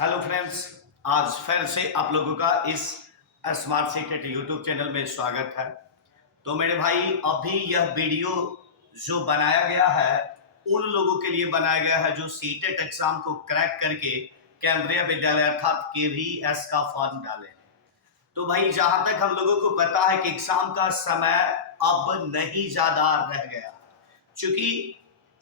Hello friends, आज फिर से आप लोगों का इस स्मार्ट सीटेट यूट्यूब चैनल में स्वागत है। तो मेरे भाई, अभी यह वीडियो जो बनाया गया है उन लोगों के लिए बनाया गया है जो सीटेट एग्जाम को क्रैक करके केंद्रीय विद्यालय अर्थात केवीएस का फॉर्म डाले। तो भाई, जहां तक हम लोगों को पता है कि एग्जाम का समय अब नहीं ज्यादा रह गया, क्योंकि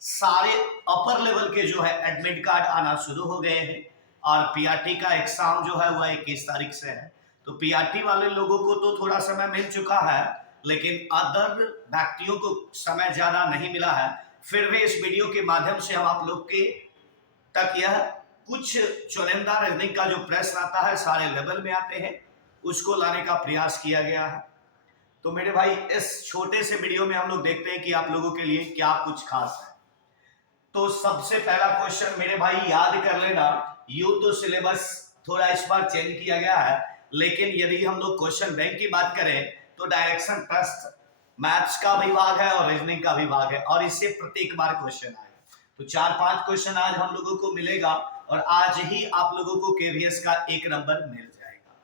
सारे अपर लेवल के जो है एडमिट कार्ड आना शुरू हो गए हैं और पीआरटी का एग्जाम जो है वह 21 तारीख से है। तो पीआरटी वाले लोगों को तो थोड़ा समय मिल चुका है, लेकिन अदर व्यक्तियों को समय ज्यादा नहीं मिला है। फिर भी इस वीडियो के माध्यम से हम आप लोग के तक यह कुछ चुनिंदा रीजनिंग का जो प्रश्न आता है सारे लेवल में आते हैं, उसको लाने का प्रयास किया गया है। तो मेरे भाई, इस छोटे से वीडियो में हम लोग देखते हैं कि आप लोगों के लिए क्या कुछ खास है। तो सबसे पहला क्वेश्चन मेरे भाई याद कर लेना, यूं तो सिलेबस थोड़ा इस बार चेंज किया गया है, लेकिन यदि हम लोग क्वेश्चन बैंक की बात करें तो डायरेक्शन टेस्ट मैथ्स का विभाग है और रीजनिंग का विभाग है, और इससे प्रत्येक बार क्वेश्चन आए। तो 4-5 क्वेश्चन आज हम लोगों को मिलेगा और आज ही आप लोगों को केवीएस का 1 नंबर मिल जाएगा।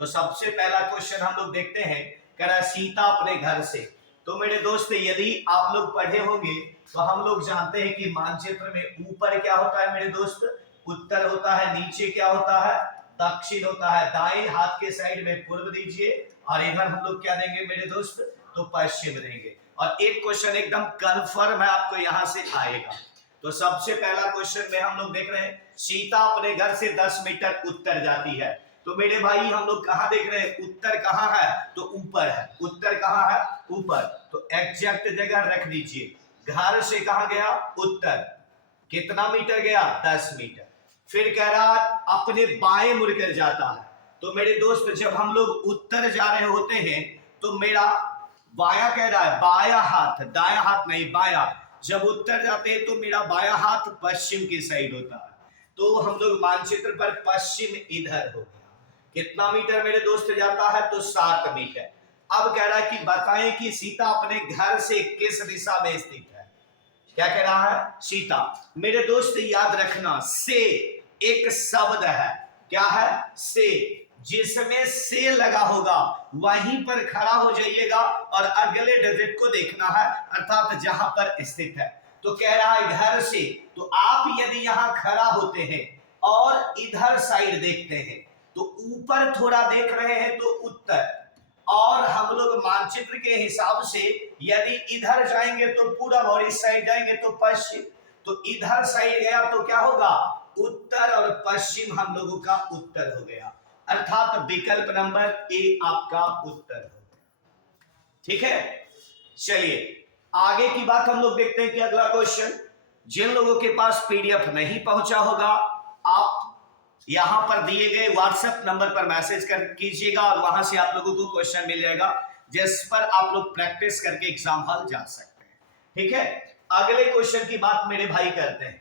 तो सबसे पहला क्वेश्चन हम लोग देखते हैं, कह रहा सीता अपने घर से। तो मेरे दोस्त, यदि आप लोग पढ़े होंगे तो हम लोग जानते हैं कि मानचित्र में ऊपर क्या होता है मेरे दोस्त, उत्तर होता है, नीचे क्या होता है, दक्षिण होता है, दाएं हाथ के साइड में पूर्व दीजिए और इधर हम लोग क्या देंगे मेरे दोस्त, तो पश्चिम देंगे। और एक क्वेश्चन एकदम कंफर्म है आपको यहां से आएगा। तो सबसे पहला क्वेश्चन में हम लोग देख रहे हैं, सीता अपने घर से 10 मीटर उत्तर जाती है। तो मेरे भाई, हम लोग कहां देख रहे हैं, उत्तर कहां है, तो ऊपर है। उत्तर कहां है, ऊपर। तो एग्जैक्ट जगह रख दीजिए। घर से कहां गया, उत्तर। कितना मीटर गया, 10 मीटर। फिर कह रहा अपने बाएं मुड़कर जाता है। तो मेरे दोस्त, जब हम लोग उत्तर जा रहे होते हैं तो मेरा बाया कह रहा है, बाया हाथ, दाया हाथ नहीं, बाया। जब उत्तर जाते हैं तो मेरा बाया हाथ पश्चिम की साइड होता है। तो हम लोग मानचित्र पर पश्चिम इधर हो गया। कितना मीटर मेरे दोस्त जाता है, तो 7 मीटर। अब कह रहा है कि बताएं कि सीता अपने घर से किस दिशा में स्थित है। क्या कह रहा है, सीता। मेरे दोस्त याद रखना, से एक शब्द है। क्या है, से। जिसमें से लगा होगा वहीं पर खड़ा हो जाइएगा और अगले डिजिट को देखना है, अर्थात जहां पर स्थित है। तो कह रहा है घर से, तो आप यदि यहां खड़ा होते हैं और इधर साइड देखते हैं तो ऊपर थोड़ा देख रहे हैं तो उत्तर, और हम लोग मानचित्र के हिसाब से यदि इधर जाएंगे तो पूरब और इस साइड जाएंगे तो पश्चिम। तो इधर साइड गया तो क्या होगा, उत्तर, और पश्चिम हम लोगों का उत्तर हो गया, अर्थात विकल्प नंबर ए आपका उत्तर हो गया। ठीक है, चलिए आगे की बात हम लोग देखते हैं कि अगला क्वेश्चन, जिन लोगों के पास पीडीएफ नहीं पहुंचा होगा, आप यहां पर दिए गए व्हाट्सएप नंबर पर मैसेज कर कीजिएगा और वहां से आप लोगों को क्वेश्चन मिल जाएगा, जिस पर आप लोग प्रैक्टिस करके एग्जाम हॉल जा सकते हैं। ठीक है, अगले क्वेश्चन की बात मेरे भाई करते हैं।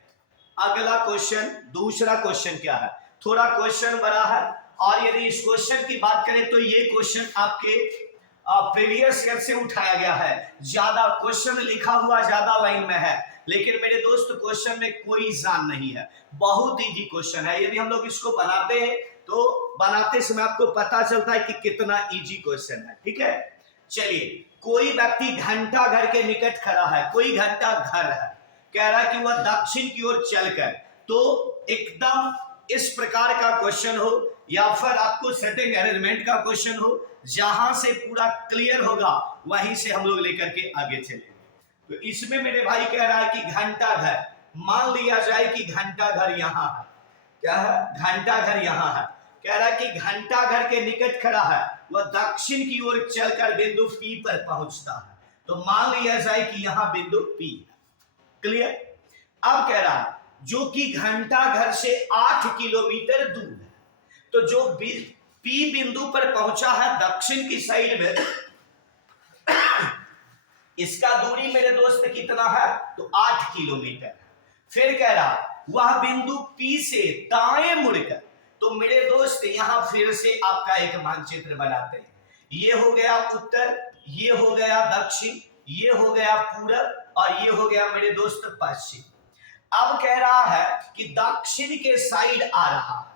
अगला क्वेश्चन, दूसरा क्वेश्चन क्या है, थोड़ा क्वेश्चन बड़ा है, और यदि इस क्वेश्चन की बात करें तो ये क्वेश्चन आपके प्रीवियस ईयर से उठाया गया है। ज्यादा क्वेश्चन लिखा हुआ ज्यादा लाइन में है, लेकिन मेरे दोस्त क्वेश्चन में कोई जान नहीं है, बहुत इजी क्वेश्चन है। यदि हम लोग इसको बनाते हैं तो बनाते समय आपको पता चलता है कि कितना इजी क्वेश्चन है। ठीक है, चलिए, कोई व्यक्ति घंटा घर के निकट खड़ा है, कोई घंटा घर है, कह रहा है कि वह दक्षिण की ओर चलकर, तो एकदम इस प्रकार का क्वेश्चन हो या फिर आपको सेटिंग अरेंजमेंट का क्वेश्चन हो, जहां से पूरा क्लियर होगा वहीं से हम लोग लेकर के आगे चलेंगे। तो इसमें मेरे भाई कह रहा है कि घंटा घर, मान लिया जाए कि घंटा घर यहां है। क्या है, घंटा घर यहां है। कह रहा है कि घंटा घर के निकट खड़ा है, वह दक्षिण की ओर चलकर बिंदु पी पर पहुंचता है। तो मान लिया जाए कि यहां बिंदु पी है। क्लियर। अब कह रहा है जो कि घंटा घर से 8 किलोमीटर दूर है, तो जो पी बिंदु पर पहुंचा है दक्षिण की साइड में, इसका दूरी मेरे दोस्त कितना है, तो 8 किलोमीटर। फिर कह रहा वह बिंदु पी से दाएं मुड़कर, तो मेरे दोस्त यहां फिर से आपका एक मानचित्र बनाते हैं। ये हो गया उत्तर, ये हो गया दक्षिण, ये हो गया पूरब, और ये हो गया मेरे दोस्त पश्चिम। अब कह रहा है कि दक्षिण के साइड आ रहा है,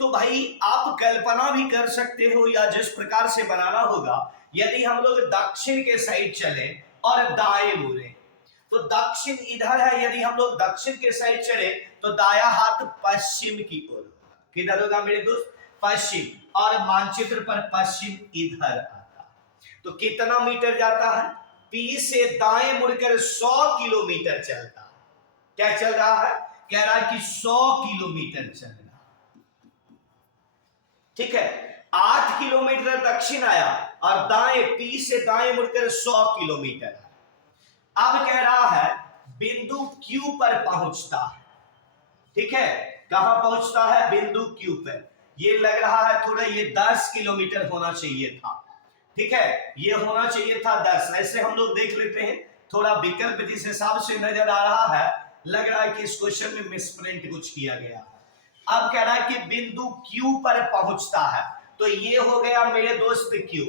तो भाई आप कल्पना भी कर सकते हो या जिस प्रकार से बनाना होगा, यदि हम लोग दक्षिण के साइड चले और दाएं मुड़े, तो दक्षिण इधर है, यदि हम लोग दक्षिण के साइड चले तो दाया हाथ पश्चिम की ओर होगा। किधर होगा मेरे दोस्त? पश्चिम। और मानचित्र पर पश्चिम इधर आता है। तो कितना मीटर जाता है? पी से दाएं मुड़कर 100 किलोमीटर चलता है। क्या चल रहा है? कह रहा है कि 100 किलोमीटर चल रहा है। ठीक है, 8 किलोमीटर दक्षिण आया और दाएं पी से दाएं मुड़कर 100 किलोमीटर है। अब कह रहा है बिंदु Q पर पहुंचता है। ठीक है, कहां पहुंचता है? बिंदु Q पर। ये लग रहा है थोड़ा, ये 10 किलोमीटर होना चाहिए था। ठीक है, ये होना चाहिए था 10। ऐसे हम लोग देख लेते हैं, थोड़ा विकल्प जिस हिसाब से नजर आ रहा है, लग रहा है कि इस क्वेश्चन में मिसप्रिंट कुछ किया गया है। अब कह रहा है कि बिंदु Q पर पहुंचता है, तो ये हो गया मेरे दोस्त Q।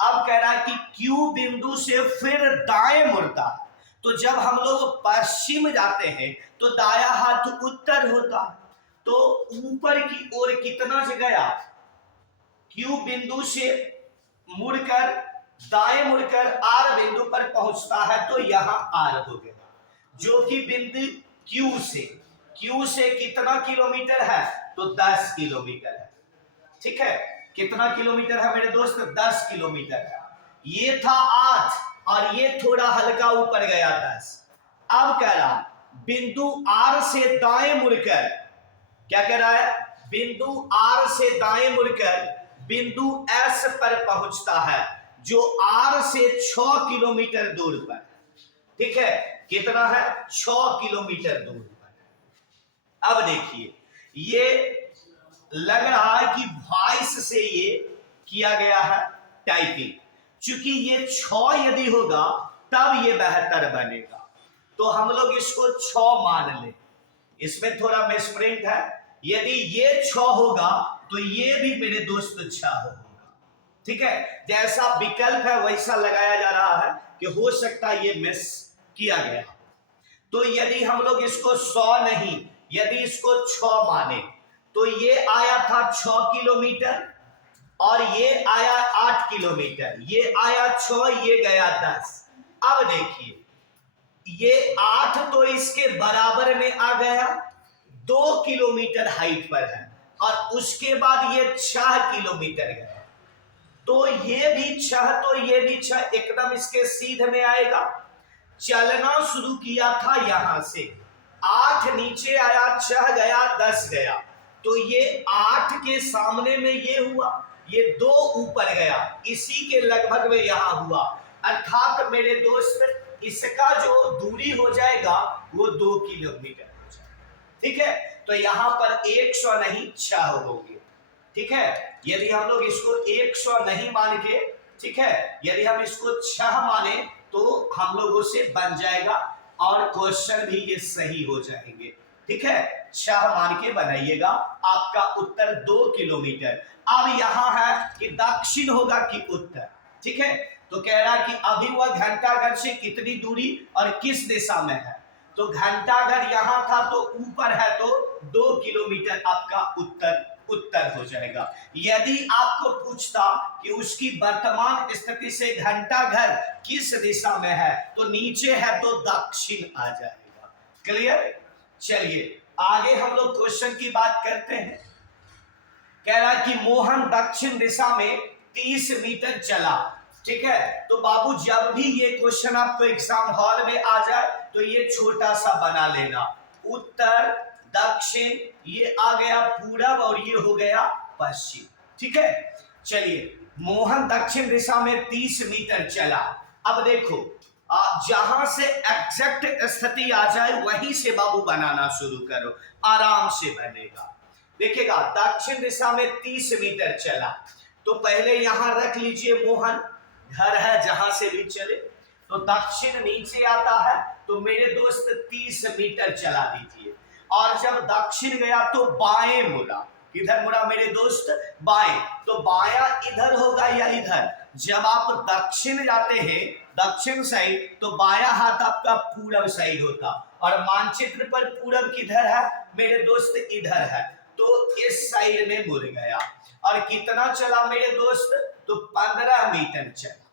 अब कह रहा है कि Q बिंदु से फिर दाएं मुड़ता है, तो जब हम लोग पश्चिम जाते हैं तो दाया हाथ उत्तर होता है, तो ऊपर की ओर कितना से गया? Q बिंदु से मुड़कर दाएं मुड़कर R बिंदु पर पहुंचता है, तो यहां R हो गया, जो कि बिंदु Q से कितना किलोमीटर है? तो 10 किलोमीटर है। ठीक है, कितना किलोमीटर है मेरे दोस्त? 10 किलोमीटर है। ये था 8 और ये थोड़ा हल्का ऊपर गया 10। अब कह रहा बिंदु R से दाएं मुड़कर, क्या कह रहा है? बिंदु R से दाएं मुड़कर बिंदु S पर पहुंचता है, जो R से 6 किलोमीटर दूर पर। ठीक है, कितना है? 6 किलोमीटर दूर पर। अब देखिए, ये लग रहा है कि वॉइस से ये किया गया है टाइपिंग, क्योंकि ये 6 यदि होगा तब ये बेहतर बनेगा, तो हम लोग इसको 6 मान लें। इसमें थोड़ा मिसप्रिंट है, यदि ये 6 होगा तो ये भी मेरे दोस्त 6 होगा। ठीक है, जैसा विकल्प है वैसा लगाया जा रहा है कि हो सकता है ये मिस किया गया। तो यदि हम लोग इसको 100 नहीं, यदि इसको 6 माने, तो ये आया था 6 किलोमीटर और ये आया 8 किलोमीटर, ये आया 6, ये गया 10। अब देखिए, ये 8 तो इसके बराबर में आ गया, 2 किलोमीटर हाइट पर है, और उसके बाद ये 6 किलोमीटर गया, तो ये भी 6, तो ये भी 6, एकदम इसके सीधे में आएगा। चलना शुरू किया था यहां से, 8 नीचे आया, 6 गया, 10 गया, तो ये 8 के सामने में ये हुआ, ये 2 ऊपर गया, इसी के लगभग में यहां हुआ, अर्थात मेरे दोस्त इसका जो दूरी हो जाएगा वो 2 किलोमीटर हो जाएगा। ठीक है, तो यहां पर 100 नहीं 6 होंगे। ठीक है, यदि हम लोग इसको 100 नहीं मान के, ठीक है, यदि हम इसको 6 माने तो हम लोगों से बन जाएगा और क्वेश्चन भी ये सही हो जाएंगे। ठीक है, 6 मान के बनाइएगा, आपका उत्तर 2 किलोमीटर। अब यहां है कि दक्षिण होगा कि उत्तर। ठीक है, तो कह रहा कि अभी वह घंटाघर से कितनी दूरी और किस दिशा में है, तो घंटाघर यहां था तो ऊपर है, तो 2 किलोमीटर आपका उत्तर हो जाएगा। यदि आपको पूछता कि उसकी वर्तमान स्थिति से घंटाघर किस दिशा में है, तो नीचे है तो दक्षिण आ जाएगा। क्लियर? चलिए आगे हम लोग क्वेश्चन की बात करते हैं। कह रहा है कि मोहन दक्षिण दिशा में 30 मीटर चला। ठीक है, तो बाबू जब भी ये क्वेश्चन आपको एग्जाम हॉल में आ जाए तो ये छोटा सा बना लेना, उत्तर दक्षिण, ये आ गया पूरब और ये हो गया पश्चिम। ठीक है, चलिए मोहन दक्षिण दिशा में 30 मीटर चला। अब देखो, जहां से एग्जैक्ट स्थिति आ जाए वहीं से बाबू बनाना शुरू करो, आराम से बनेगा। देखिएगा, दक्षिण दिशा में 30 मीटर चला, तो पहले यहां रख लीजिए मोहन, घर है जहां से भी चले, तो दक्षिण नीचे आता है, तो मेरे दोस्त 30 मीटर चला दीजिए। और जब दक्षिण गया तो बाएं मुड़ा, किधर मुड़ा मेरे दोस्त? बाएं, तो बाया इधर होगा या इधर? जब आप दक्षिण जाते हैं दक्षिण साइड, तो बाया हाथ आपका पूरब साइड होता, और मानचित्र पर पूरब किधर है मेरे दोस्त? इधर है, तो इस साइड में मुड़ गया। और कितना चला मेरे दोस्त, तो 15 मीटर चला।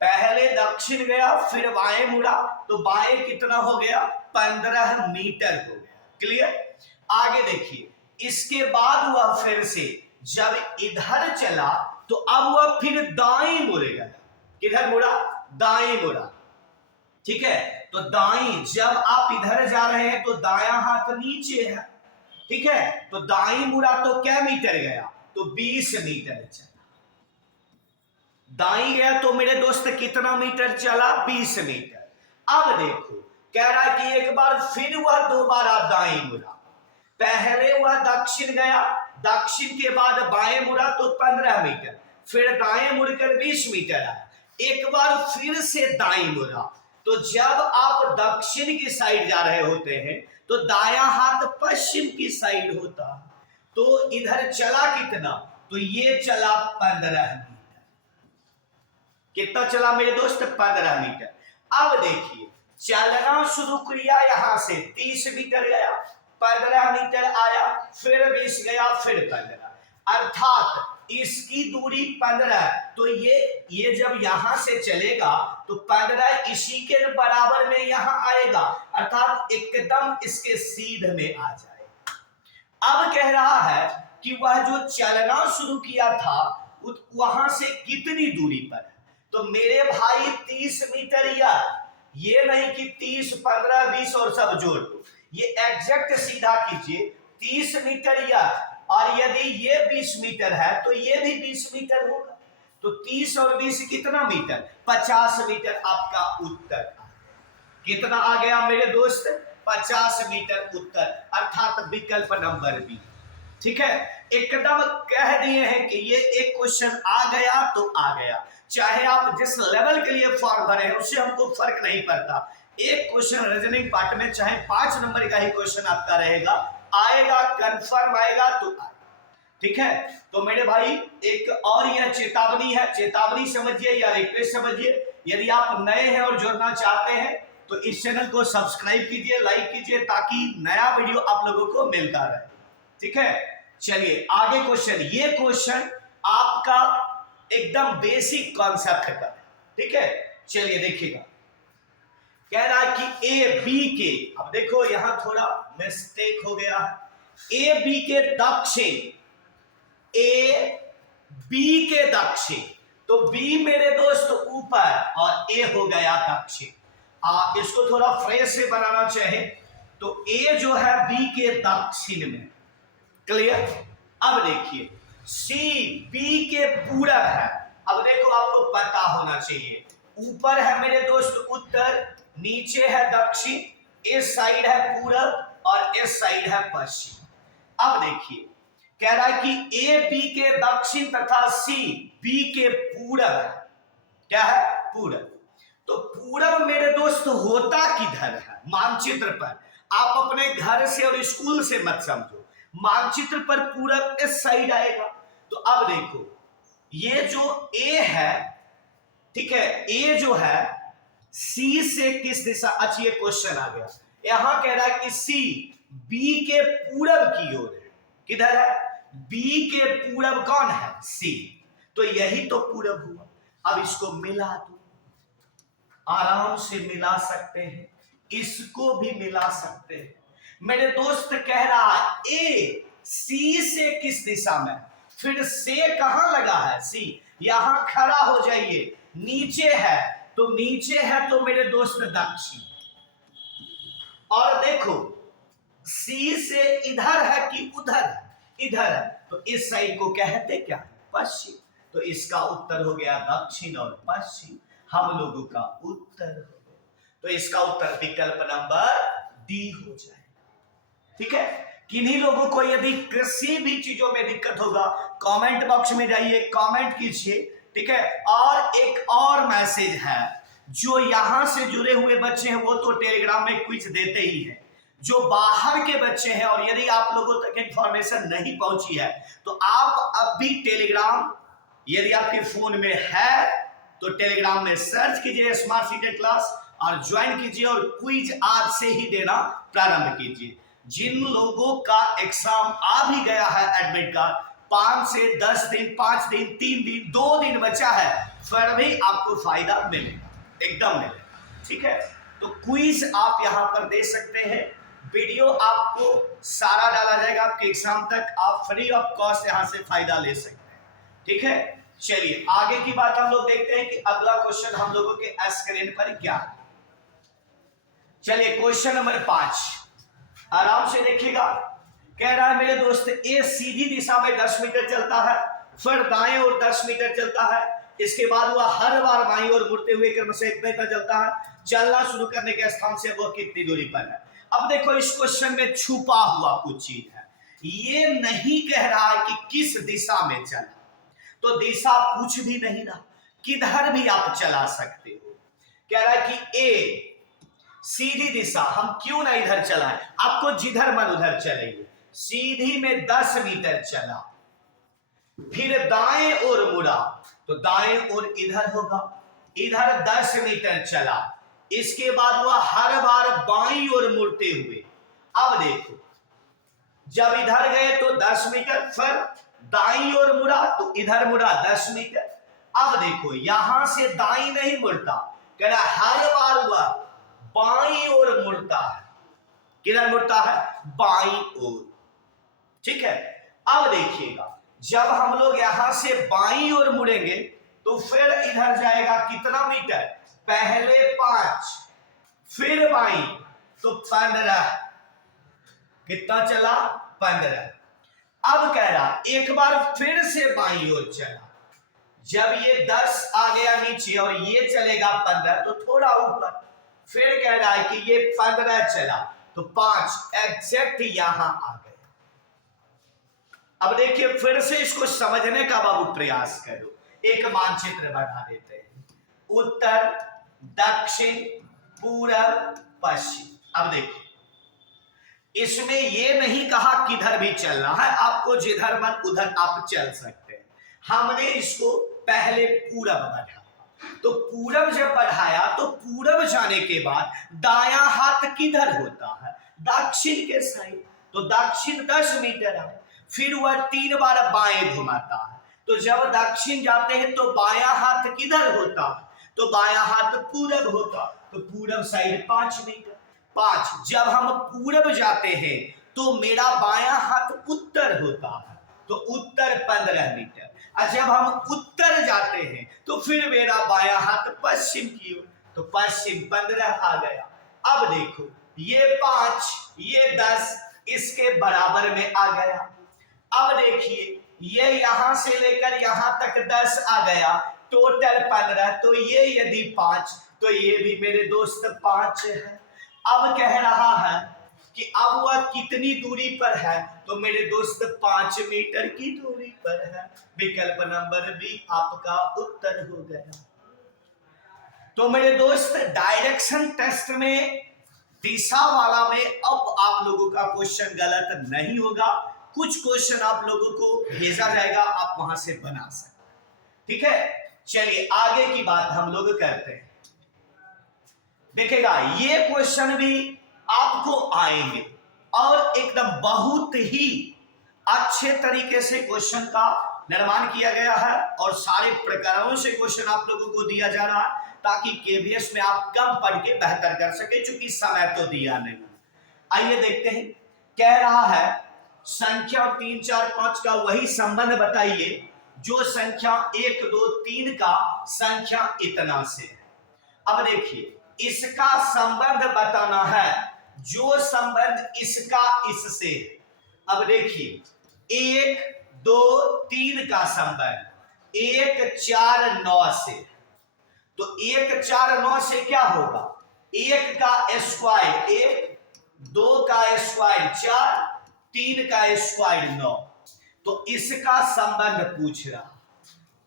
पहले दक्षिण गया, फिर बाएं मुड़ा, तो बाएं कितना हो गया, 15 मीटर हो गया। क्लियर। आगे देखिए, इसके बाद वह फिर से जब इधर चला तो अब वह फिर दाएं मुड़ गया। किधर मुड़ा, दाएं मुड़ा। ठीक है, तो दाएं, जब आप इधर जा रहे हैं तो दायां हाथ नीचे है। ठीक है, तो दाएं मुड़ा तो क्या मीटर गया, तो 20 मीटर चला। दाएं गया तो मेरे दोस्त कितना मीटर चला, 20 मीटर। अब देखो, कह रहा है कि एक बार फिर वह दोबारा दाएं मुड़ा। पहले वह दक्षिण गया, दक्षिण के बाद बाएं मुड़ा तो 15 मीटर, फिर दाएं मुड़कर 20 मीटर आया। एक बार फिर से दाएं मुड़ा, तो जब आप दक्षिण की साइड जा रहे होते हैं तो दायां हाथ पश्चिम की साइड होता है। तो इधर चला कितना, तो ये चला 15 मीटर। कितना चला मेरे दोस्त, 15 मीटर। अब देखिए, चलना शुरू किया, यहां से 30 मीटर गया, 15 मीटर आया, फिर 20 गया, फिर 15, अर्थात इसकी दूरी 15। तो ये जब यहां से चलेगा तो 15 इसी के बराबर में यहां आएगा, अर्थात एकदम इसके सीधे में आ जाएगा। अब कह रहा है कि वह जो चलना शुरू किया था वहां से कितनी दूरी पर है, तो मेरे भाई 30 मीटर, या ये नहीं कि 30, 15, 20 और सब जोड़ दो, ये एग्जैक्ट सीधा कीजिए, 30 मीटर या, और यदि ये 20 मीटर है तो ये भी 20 मीटर होगा। तो 30 और 20 कितना मीटर, 50 मीटर आपका उत्तर। कितना आ गया मेरे दोस्त, 50 मीटर उत्तर, अर्थात विकल्प नंबर बी। ठीक है, एकदम कह दिए हैं कि ये एक क्वेश्चन आ गया तो आ गया, चाहे आप जिस लेवल के लिए फॉर्म भरे हैं उससे हमको फर्क नहीं पड़ता। एक क्वेश्चन रीजनिंग पार्ट में चाहे 5 नंबर का ही क्वेश्चन आपका रहेगा, आएगा, कंफर्म आएगा तो आएगा। ठीक है, तो मेरे भाई एक और यह चेतावनी है, चेतावनी समझिए या रिक्वेस्ट समझिए। यदि आप नए हैं और जुड़ना चाहते हैं तो इस चैनल को सब्सक्राइब कीजिए, लाइक कीजिए, ताकि नया वीडियो आप लोगों को मिलता रहे। ठीक है, चलिए आगे क्वेश्चन। ये क्वेश्चन आपका एकदम बेसिक कॉन्सेप्ट का है। ठीक है, चलिए देखिएगा, कह रहा है कि ए बी के, अब देखो यहां थोड़ा मिस्टेक हो गया है, ए बी के दक्षिण, ए बी के दक्षिण, तो बी मेरे दोस्त ऊपर और ए हो गया दक्षिण। इसको थोड़ा फ्रेश से बनाना चाहे तो ए जो है बी के दक्षिण में। क्लियर। अब देखिए, सी बी के पूरब है। अब देखो, आपको पता होना चाहिए, ऊपर है मेरे दोस्त उत्तर, नीचे है दक्षिण, इस साइड है पूरब और इस साइड है पश्चिम। अब देखिए, कह रहा है कि ए बी के दक्षिण तथा सी बी के पूरब है। क्या है, पूरब। तो पूरब मेरे दोस्त होता किधर है, मानचित्र पर। आप अपने घर से और स्कूल से मत समझो, मानचित्र पर पूरब इस साइड आएगा। तो अब देखो, ये जो ए है, ठीक है, ए जो है सी से किस दिशा, अच्छा ये क्वेश्चन आ गया, यहां कह रहा है कि सी बी के पूरब की ओर है। किधर है, बी के पूरब कौन है, सी, तो यही तो पूरब हुआ। अब इसको मिला दो, आराम से मिला सकते हैं, इसको भी मिला सकते हैं। मेरे दोस्त कह रहा है ए सी से किस दिशा में, फिर से कहां लगा है, सी, यहां खड़ा हो जाइए, नीचे है, तो नीचे है तो मेरे दोस्त दक्षिण। और देखो, सी से इधर है कि उधर है, इधर है, तो इस साइड को कहते क्या, पश्चिम। तो इसका उत्तर हो गया दक्षिण और पश्चिम, हम लोगों का उत्तर हो गया। तो इसका उत्तर विकल्प नंबर डी हो जाएगा। ठीक है, किन्हीं लोगों को यदि किसी भी चीजों में दिक्कत होगा, कमेंट बॉक्स में जाइए, कमेंट कीजिए। ठीक है, और एक और मैसेज है, जो यहां से जुड़े हुए बच्चे हैं वो तो टेलीग्राम में क्विज देते ही हैं, जो बाहर के बच्चे हैं और यदि आप लोगों तक इंफॉर्मेशन नहीं पहुंची है तो आप अब भी टेलीग्राम, यदि आपके फोन में है तो टेलीग्राम में सर्च कीजिए स्मार्ट सिटी क्लास और ज्वाइन कीजिए और क्विज आज से ही देना प्रारंभ कीजिए। जिन लोगों का एग्जाम आ भी गया है एडमिट कार्ड, 5 से 10 दिन, 5 दिन, 3 दिन, 2 दिन बचा है, फिर भी आपको फायदा मिलेगा, एकदम मिलेगा। ठीक है, तो क्विज आप यहां पर दे सकते हैं, वीडियो आपको सारा डाला जाएगा आपके एग्जाम तक, आप फ्री ऑफ कॉस्ट यहां से फायदा ले सकते हैं। ठीक है, चलिए आगे की बात हम लोग देखते हैं कि अगला क्वेश्चन हम लोगों के स्क्रीन पर क्या है। चलिए क्वेश्चन नंबर 5 आराम से देखिएगा। कह रहा है मेरे दोस्त, ए सीधी दिशा में 10 मीटर चलता है, फिर दाएं और 10 मीटर चलता है, इसके बाद वह हर बार बाईं ओर मुड़ते हुए क्रमशः इतना इतना चलता है, चलना शुरू करने के स्थान से वह कितनी दूरी पर है। अब देखो इस क्वेश्चन में छुपा हुआ कुछ चीज है, ये नहीं कह रहा है कि किस दिशा में चला, तो दिशा पूछ भी नहीं रहा, किधर भी आप चला सकते हो। कह रहा है कि ए सीधी दिशा, हम क्यों ना इधर चलाएं, आपको जिधर मन उधर चलेंगे। सीधी में 10 मीटर चला, फिर दाएं ओर मुड़ा, तो दाएं ओर इधर होगा, इधर 10 मीटर चला, इसके बाद वह हर बार बाईं ओर मुड़ते हुए, अब देखो जब इधर गए तो 10 मीटर, फिर दाईं ओर मुड़ा तो इधर मुड़ा 10 मीटर। अब देखो यहां से दाईं नहीं मुड़ता, कह रहा हर बार वह बाईं ओर मुड़ता है, किधर मुड़ता है, बाईं ओर। ठीक है, अब देखिएगा जब हम लोग यहां से बाईं ओर मुड़ेंगे तो फिर इधर जाएगा कितना मीटर, पहले 5, फिर बाईं तो 15, कितना चला, 15। अब कह रहा एक बार फिर से बाईं ओर चला, जब ये 10 आ गया नीचे और ये चलेगा 15 तो थोड़ा ऊपर, फिर कह रहा है कि ये 15 चला तो 5 एग्जैक्ट यहां आ गए। अब देखिए फिर से इसको समझने का बाबू प्रयास करो, एक मानचित्र बना देते हैं, उत्तर, दक्षिण, पूरब, पश्चिम। अब देखिए इसमें यह नहीं कहा किधर भी चलना है, आपको जिधर मन उधर आप चल सकते हैं। हमने इसको पहले पूरब बढ़ाया, तो पूरब जब बढ़ाया तो पूरब जाने के बाद दायां हाथ किधर होता है, दक्षिण के साइड, तो दक्षिण 10 मीटर है, फिर वह 3 बार बाएं घुमाता है, तो जब दक्षिण जाते हैं तो बायां हाथ किधर होता है, तो बायां हाथ पूरब होता, तो पूरब साइड 5 मीटर, 5। जब हम पूरब जाते हैं तो मेरा बायां हाथ उत्तर होता है, तो उत्तर 15 मीटर, और जब हम उत्तर जाते हैं तो फिर मेरा बायां हाथ पश्चिम की ओर, तो पश्चिम 15 आ गया। अब देखो ये 5, ये 10 इसके बराबर में आ गया। अब देखिए ये यहां से लेकर यहां तक 10 आ गया, टोटल 15, तो ये यदि 5 तो ये भी मेरे दोस्त 5 है। अब कह रहा है कि अब वह कितनी दूरी पर है, तो मेरे दोस्त 5 मीटर की दूरी पर है। विकल्प नंबर बी आपका उत्तर हो गया। तो मेरे दोस्त डायरेक्शन टेस्ट में दिशा वाला में अब आप लोगों का क्वेश्चन गलत नहीं होगा, कुछ क्वेश्चन आप लोगों को भेजा जाएगा, आप वहां से बना सकते। ठीक है, चलिए आगे की बात हम लोग करते हैं। देखिएगा ये क्वेश्चन भी आपको आएंगे और एकदम बहुत ही अच्छे तरीके से क्वेश्चन का निर्माण किया गया है और सारे प्रकारों से क्वेश्चन आप लोगों को दिया जा रहा है ताकि केवीएस में आप कम पढ़ के बेहतर कर सके, चूंकि समय तो दिया नहीं। आइए देखते हैं, कह रहा है संख्या 3, 4, 5 का वही संबंध बताइए जो संख्या 1, 2, 3 का संख्या इतना से है। अब देखिए इसका संबंध बताना है, जो संबंध इसका इससे। अब देखिए 1, 2, 3 का संबंध 1, 4, 9 से, तो 1, 4, 9 से क्या होगा, 1 का स्क्वायर 1, 2 का स्क्वायर 4, 3 का स्क्वायर 9, तो इसका संबंध पूछ रहा,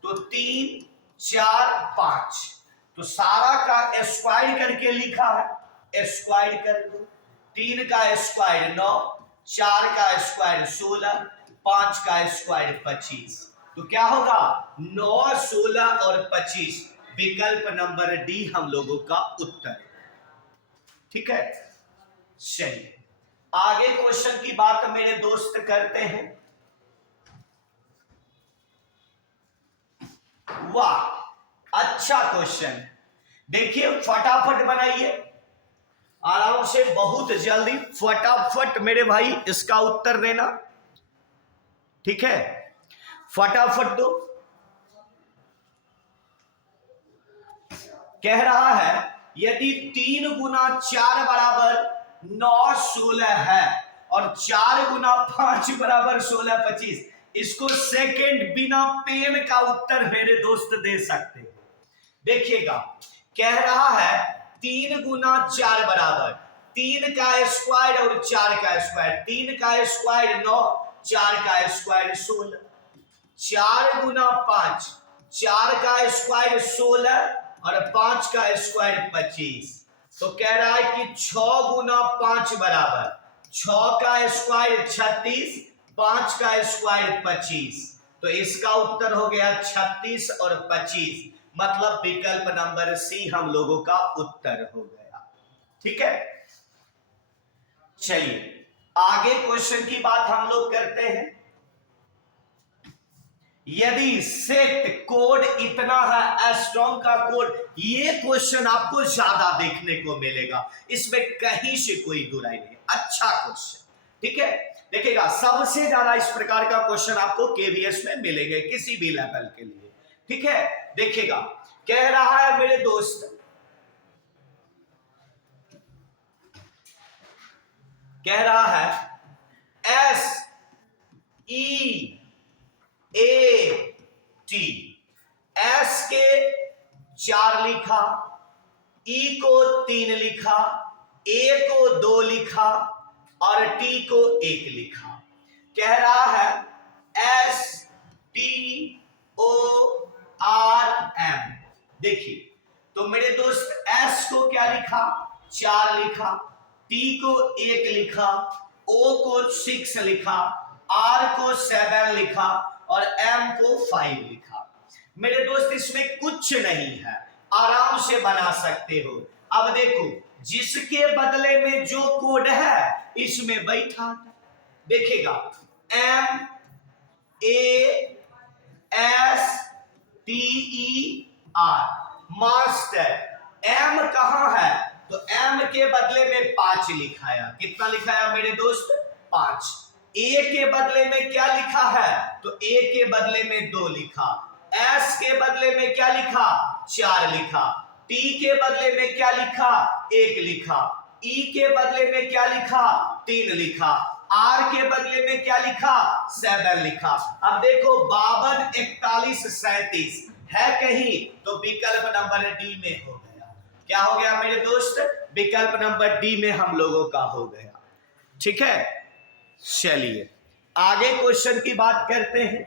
तो 3, 4, 5, तो सारा का स्क्वायर करके लिखा है, स्क्वायर कर दो, 3 का स्क्वायर 9, 4 का स्क्वायर 16, 5 का स्क्वायर 25, तो क्या होगा 9, 16 और 25, विकल्प नंबर डी हम लोगों का उत्तर। ठीक है, चलिए आगे क्वेश्चन की बात मेरे दोस्त करते हैं। वाह, अच्छा क्वेश्चन। देखिए फटाफट बनाइए आराम से, बहुत जल्दी फटाफट मेरे भाई इसका उत्तर देना, ठीक है? फटाफट दो। कह रहा है यदि 3 गुना 4 बराबर 9 16 है और 4 गुना 5 बराबर 16 25, इसको सेकंड बिना पेन का उत्तर मेरे दोस्त दे सकते हो। देखिएगा, कह रहा है 3 गुना 4 बराबर 3 का स्क्वायर और 4 का स्क्वायर, 3 का स्क्वायर 9, 4 का स्क्वायर 16, 4 गुना 5, 4 का स्क्वायर 16 और 5 का स्क्वायर 25। तो कह रहा है कि 6 गुना 5 बराबर 6 का स्क्वायर 36, 5 का स्क्वायर 25। तो इसका उत्तर हो गया 36 और 25, मतलब विकल्प नंबर सी हम लोगों का उत्तर हो गया। ठीक है, चलिए आगे क्वेश्चन की बात हम लोग करते हैं। यदि सेट कोड इतना है, एस्ट्रॉन्ग का कोड, ये क्वेश्चन आपको ज्यादा देखने को मिलेगा, इसमें कहीं से कोई दुराई नहीं। अच्छा क्वेश्चन, ठीक है? देखिएगा, सबसे ज्यादा इस प्रकार का क्वेश्चन आपको केवीएस में मिलेंगे किसी भी लेवल के लिए, ठीक है? देखिएगा, कह रहा है मेरे दोस्त, कह रहा है S E A T, S के 4 लिखा, ई को 3 लिखा, ए को 2 लिखा और टी को 1 लिखा। कह रहा है S T O R M. देखिए तो मेरे दोस्त एस को क्या लिखा, 4 लिखा, टी को 1 लिखा, ओ को 6 लिखा, आर को 7 लिखा और एम को 5 लिखा। मेरे दोस्त इसमें कुछ नहीं है, आराम से बना सकते हो। अब देखो, जिसके बदले में जो कोड है इसमें बैठा, देखिएगा M A S T E R, master. M कहां है, तो एम के बदले में 5 लिखाया। कितना लिखाया मेरे दोस्त, 5। ए के बदले में क्या लिखा है, तो ए के बदले में 2 लिखा। एस के बदले में क्या लिखा, 4 लिखा। टी के बदले में क्या लिखा, 1 लिखा। ई के बदले में क्या लिखा, 3 लिखा। आर के बदले में क्या लिखा, 7 लिखा। अब देखो 52 41 37 है कहीं, तो विकल्प नंबर डी में हो गया। क्या हो गया मेरे दोस्त, विकल्प नंबर डी में हम लोगों का हो गया। ठीक है, चलिए आगे क्वेश्चन की बात करते हैं।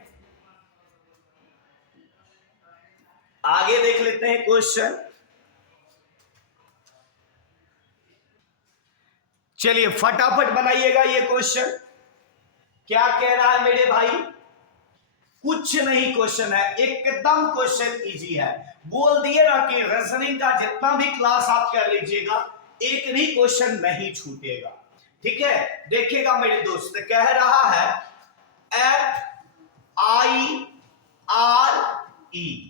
आगे देख लेते हैं क्वेश्चन। चलिए फटाफट बनाइएगा ये क्वेश्चन। क्या कह रहा है मेरे भाई, कुछ नहीं क्वेश्चन है, एकदम क्वेश्चन इजी है। बोल दिए ना कि रीजनिंग का जितना भी क्लास आप कर लीजिएगा, एक भी क्वेश्चन नहीं छूटेगा। ठीक है, देखिएगा मेरे दोस्त, कह रहा है एफ आई आर ई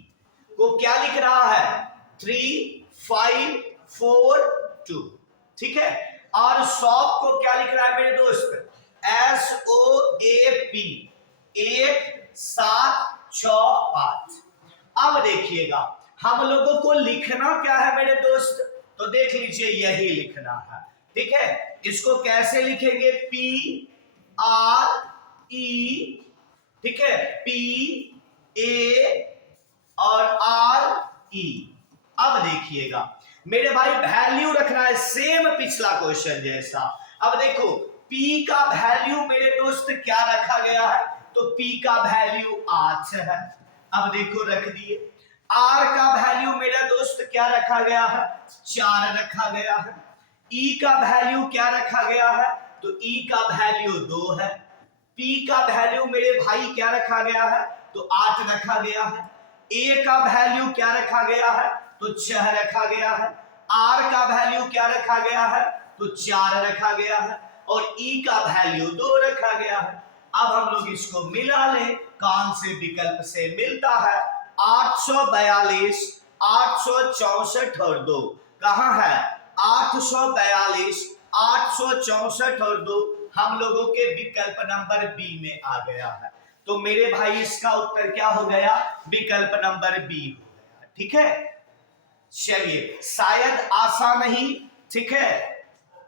को क्या लिख रहा है, 3 5 4 2। ठीक है, और शॉप को क्या लिख रहा है मेरे दोस्त, SOAP 1 7 6 5। अब देखिएगा हम लोगों को लिखना क्या है मेरे दोस्त, तो देख लीजिए यही लिखना है। ठीक है, इसको कैसे लिखेंगे, P R E, ठीक है, P A और R E। अब देखिएगा मेरे भाई वैल्यू रखना है सेम पिछला क्वेश्चन जैसा। अब देखो P का वैल्यू मेरे दोस्त क्या रखा गया है, तो P का वैल्यू 8 है। अब देखो रख दिए। R का वैल्यू मेरा दोस्त क्या रखा गया है, 4 रखा गया है। E का वैल्यू क्या रखा गया है, तो E का वैल्यू 2 है। P का वैल्यू मेरे भाई क्या रखा गया है, तो 8 रखा गया है। A का वैल्यू क्या रखा गया है, तो 6 रखा गया है। R का वैल्यू क्या रखा गया है, तो 4 रखा गया है। और ई का वैल्यू 2 रखा गया है। अब हम लोग इसको मिला लें, कौन से विकल्प से मिलता है? 842, 864 और 2 कहां है? 842, 864 और 2 हम लोगों के विकल्प नंबर बी में आ गया है। तो मेरे भाई इसका उत्तर क्या हो गया? विकल्प नंबर बी हो गया। ठीक है, चलिए, शायद आशा नहीं, ठीक है,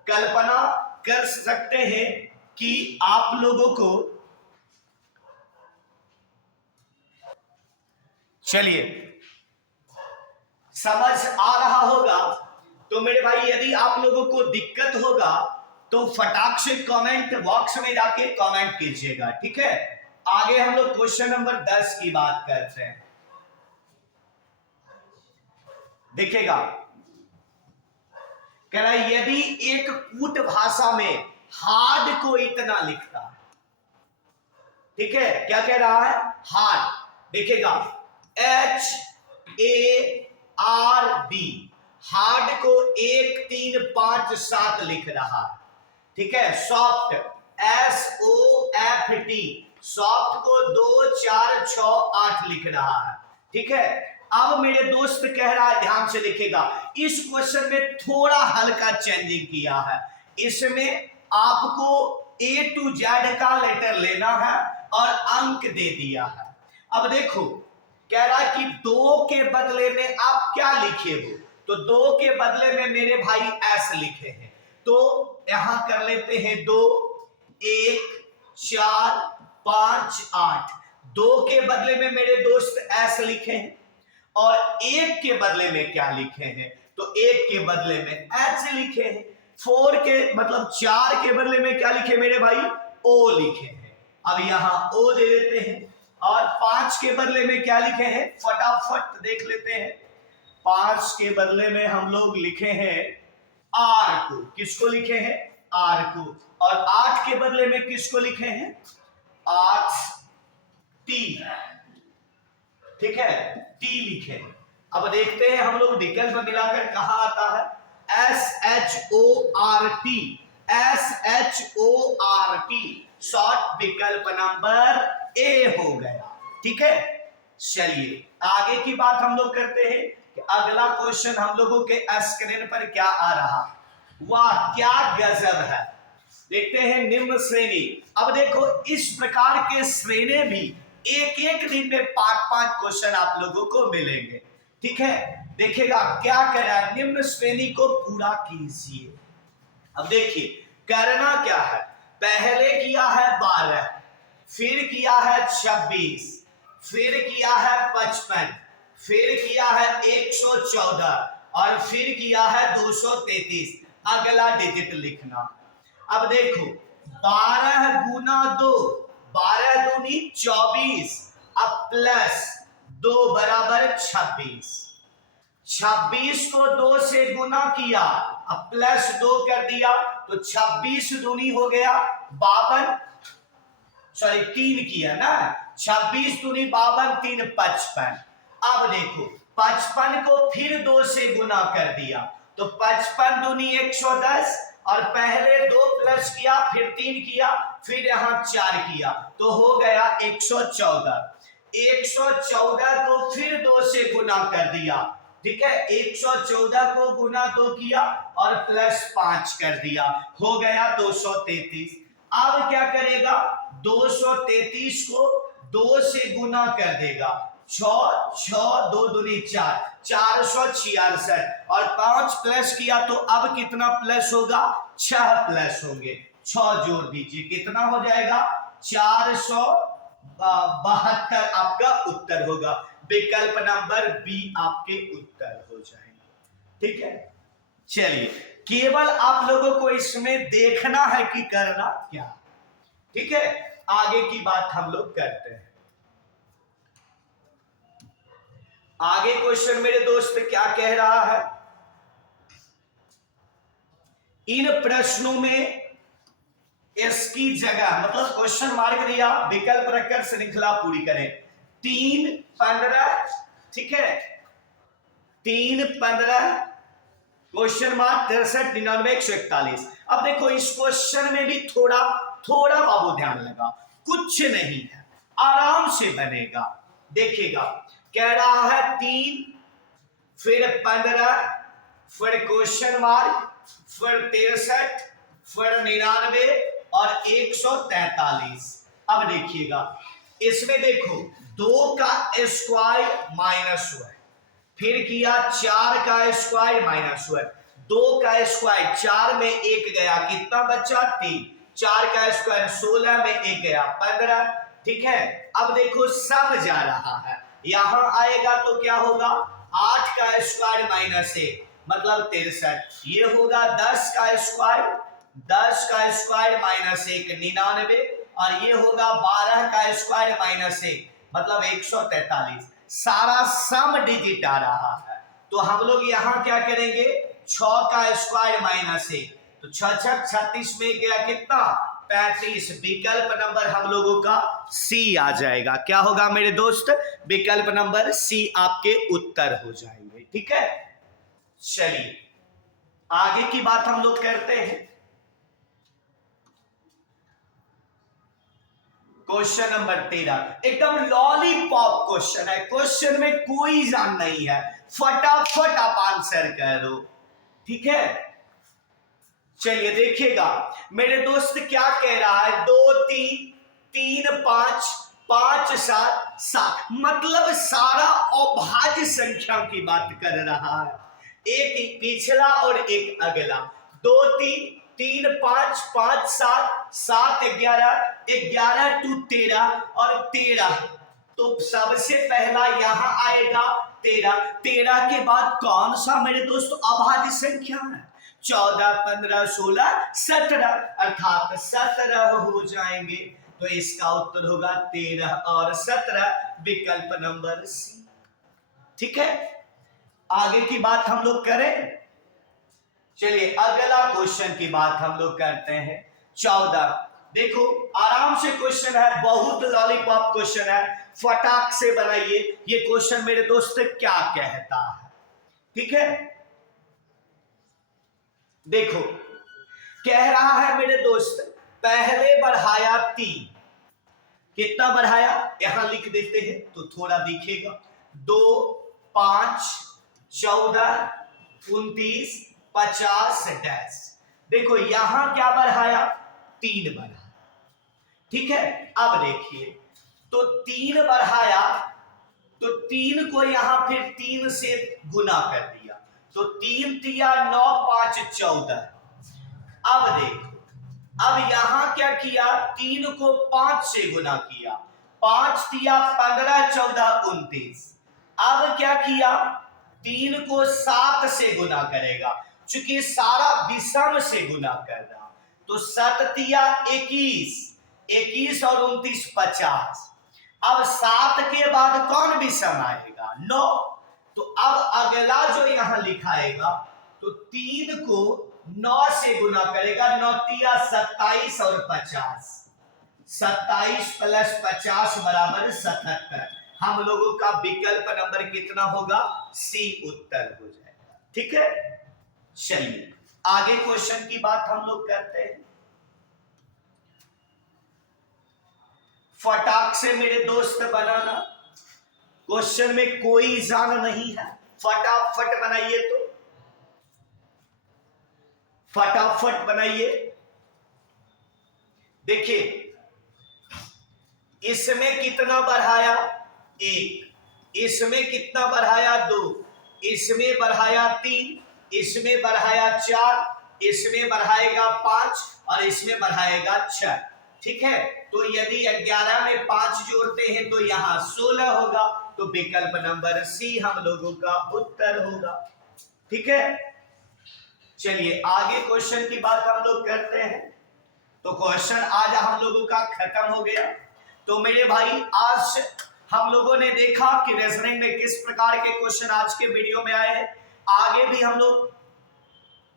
कल्पना कर सकते हैं कि आप लोगों को, चलिए, समझ आ रहा होगा। तो मेरे भाई यदि आप लोगों को दिक्कत होगा तो फटाक से कमेंट बॉक्स में जाके कमेंट कीजिएगा। ठीक है, आगे हम लोग क्वेश्चन नंबर 10 की बात करते हैं। देखिएगा, कह रहा है यदि एक कूट भाषा में हार्ड को इतना लिखता है, ठीक है, क्या कह रहा है? हार्ड। देखिएगा, HARD, हार्ड को 1 3 5 7 लिख रहा है। ठीक है, सॉफ्ट SOFT, सॉफ्ट को 2 4 6 8 लिख रहा है। ठीक है, अब मेरे दोस्त कह रहा है, ध्यान से लिखेगा, इस क्वेश्चन में थोड़ा हल्का चेंजिंग किया है। इसमें आपको A to Z का लेटर लेना है और अंक दे दिया है। अब देखो, कह रहा है कि 2 के बदले में आप क्या लिखे हो? तो 2 के बदले में मेरे भाई S लिखे हैं। तो यहां कर लेते हैं 2 1 4 5 8। 2 के बदले में मेरे दोस्त S लिखे हैं और 1 के बदले में क्या लिखे हैं? तो 1 के बदले में H लिखे हैं। 4 के मतलब 4 के बदले में क्या लिखे मेरे भाई? O लिखे हैं। अब यहां O दे देते हैं। और 5 के बदले में क्या लिखे हैं? फटाफट देख लेते हैं। 5 के बदले में हम लोग लिखे हैं R को। किसको लिखे हैं? R को। और 8 के बदले में किसको लिखे हैं? 8T। ठीक है, T लिखे। अब देखते हैं हम लोग विकल्प मिलाकर कहां आता है? SHORT, SHORT, शॉर्ट विकल्प नंबर A हो गया। ठीक है, चलिए आगे की बात हम लोग करते हैं कि अगला क्वेश्चन हम लोगों के स्क्रीन पर क्या आ रहा। वाह क्या गजब है, देखते हैं निम्न श्रेणी। अब देखो, इस प्रकार के श्रेणी भी एक एक दिन में 5-5 क्वेश्चन आप लोगों को मिलेंगे। ठीक है, देखिएगा क्या करा, निम्न श्रेणी को पूरा कीजिए। अब देखिए करना क्या है, पहले किया है 12, फिर किया है 26, फिर किया है 55, फिर किया है 114 और फिर किया है 233। अगला डिजिट लिखना। अब देखो 12 गुना 2, 12 दूनी 24, अब प्लस 2 बराबर 26। 26 को 2 से गुना किया, अब प्लस 2 कर दिया, तो 26 दूनी हो गया 52, सॉरी 3 किया ना, 26 दूनी 52, 3 55। अब देखो 55 को फिर 2 से गुना कर दिया, तो 55 दूनी 110 और पहले 2 प्लस किया, फिर 3 किया, फिर यहां 4 किया, तो हो गया 114। 114 को फिर 2 से गुना कर दिया। ठीक है, 114 को गुना 2 किया और प्लस 5 कर दिया, हो गया 233। अब क्या करेगा, 233 को 2 से गुना कर देगा, 6 6 2 दूनी 4, 466 और 5 प्लस किया, तो अब कितना प्लस होगा? 6 प्लस होंगे, 6 जोड़ दीजिए, कितना हो जाएगा? 472 आपका उत्तर होगा। विकल्प नंबर बी आपके उत्तर हो जाएंगे। ठीक है, चलिए केवल आप लोगों को इसमें देखना है कि करना क्या। ठीक है, आगे की बात हम लोग करते हैं। आगे क्वेश्चन मेरे दोस्त क्या कह रहा है, इन प्रश्नों में इसकी जगह, मतलब क्वेश्चन मार्क दिया, विकल्प रखकर श्रृंखला पूरी करें। 3 15, ठीक है, 3 15 क्वेश्चन मार्क 63 99 141। अब देखो इस क्वेश्चन में भी थोड़ा थोड़ा बाबू ध्यान लगा, कुछ नहीं है, आराम से बनेगा। देखिएगा, कह रहा है 3, फिर 15, फिर क्वेश्चन मार्क, फिर 63, फिर 99 और 143। अब देखिएगा, इसमें देखो 2 का स्क्वायर -1, फिर किया 4 का स्क्वायर -1, 2 का स्क्वायर 4 में 1 गया, कितना बचा 3, 4 का स्क्वायर 16 में 1 गया 15। ठीक है, अब देखो सब जा रहा है, यहां आएगा तो क्या होगा 8 का स्क्वायर -1 मतलब 63, ये होगा 10 का स्क्वायर, 10 का स्क्वायर -1 99, और ये होगा 12 का स्क्वायर -1 मतलब 143। सारा सम डिजिट आ रहा है, तो हम लोग यहां क्या करेंगे 6 का स्क्वायर -1, तो 6 6 36 में गया कितना 35। विकल्प नंबर हम लोगों का सी आ जाएगा। क्या होगा मेरे दोस्त, विकल्प नंबर सी आपके उत्तर हो जाएंगे। ठीक है, चलिए आगे की बात हम लोग करते हैं। क्वेश्चन नंबर 13 एकदम लॉलीपॉप क्वेश्चन है, क्वेश्चन में कोई जान नहीं है, फटाफट आप आंसर करो। ठीक है, चलिए देखिएगा मेरे दोस्त क्या कह रहा है, 2 3 3 5 5 7 7, मतलब सारा अभाज्य संख्या की बात कर रहा है, एक पिछला और एक अगला। 2 3 3 5 5 7 7 11 11 टू 13 और 13, तो सबसे पहला यहां आएगा 13। 13 के बाद कौन सा मेरे दोस्त अभाज्य संख्या है, 14 15 16 17, अर्थात 17 हो जाएंगे। तो इसका उत्तर होगा 13 और 17, विकल्प नंबर सी। ठीक है, आगे की बात हम लोग करें। चलिए अगला क्वेश्चन की बात हम लोग करते हैं। 14, देखो आराम से क्वेश्चन है, बहुत लॉलीपॉप क्वेश्चन है, फटाक से बनाइए। ये क्वेश्चन मेरे दोस्त क्या कहता है, ठीक है, देखो कह रहा है मेरे दोस्त पहले बढ़ाया 3, कितना बढ़ाया यहां लिख देते हैं तो थोड़ा दिखेगा, 2 5 14 29 50 डैश। देखो यहां क्या बढ़ाया 3 बढ़ाया। ठीक है, अब देखिए तो 3 बढ़ाया, तो 3 को यहां फिर 3 से गुना कर दिया, तो 3 तिया 9 5 14। अब देखो, अब यहां क्या किया 3 को 5 से गुना किया, 5 तिया 15 14 29। अब क्या किया 3 को 7 से गुना करेगा, चूंकि सारा विषम से गुना कर रहा, तो 7 तिया 21, 21 और 29 50। अब 7 के बाद कौन विषम आएगा 9, तो अब अगला जो यहां लिखाएगा तो 3 को 9 से गुना करेगा, 9 तिया 27 और 50, 27 प्लस 50 बराबर 77। हम लोगों का विकल्प नंबर कितना होगा सी उत्तर हो जाएगा। ठीक है, चलिए आगे क्वेश्चन की बात हम लोग करते हैं। फटाक से मेरे दोस्त बनाना, क्वेश्चन में कोई जान नहीं है, फटाफट बनाइए, तो फटाफट बनाइए। देखिए इसमें कितना बढ़ाया 1, इसमें कितना बढ़ाया 2, इसमें बढ़ाया 3, इसमें बढ़ाया 4, इसमें बढ़ाएगा 5 और इसमें बढ़ाएगा 6। ठीक है, तो यदि 11 में 5 जोड़ते हैं तो यहां 16 होगा, तो विकल्प नंबर सी हम लोगों का उत्तर होगा। ठीक है, चलिए आगे क्वेश्चन की बात हम लोग करते हैं। तो क्वेश्चन आज हम लोगों का खत्म हो गया। तो मेरे भाई आज हम लोगों ने देखा कि रीजनिंग में किस प्रकार के क्वेश्चन आज के वीडियो में आए हैं। आगे भी हम लोग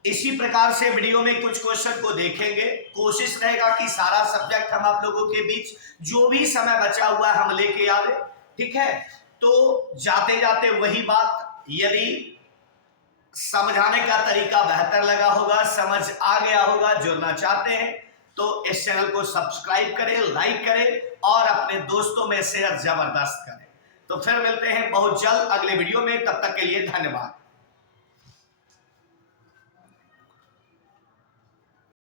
इसी प्रकार से वीडियो में कुछ क्वेश्चन को देखेंगे। कोशिश रहेगा कि सारा सब्जेक्ट हम आप लोगों के बीच जो भी समय बचा हुआ है हम लेके आवे। ठीक है, तो जाते जाते वही बात, यदि समझाने का तरीका बेहतर लगा होगा, समझ आ गया होगा। जुड़ना चाहते हैं तो इस चैनल को सब्सक्राइब करें, लाइक करें और अपने दोस्तों में शेयर जबरदस्त करें। तो फिर मिलते हैं बहुत जल्द अगले वीडियो में, तब तक के लिए धन्यवाद।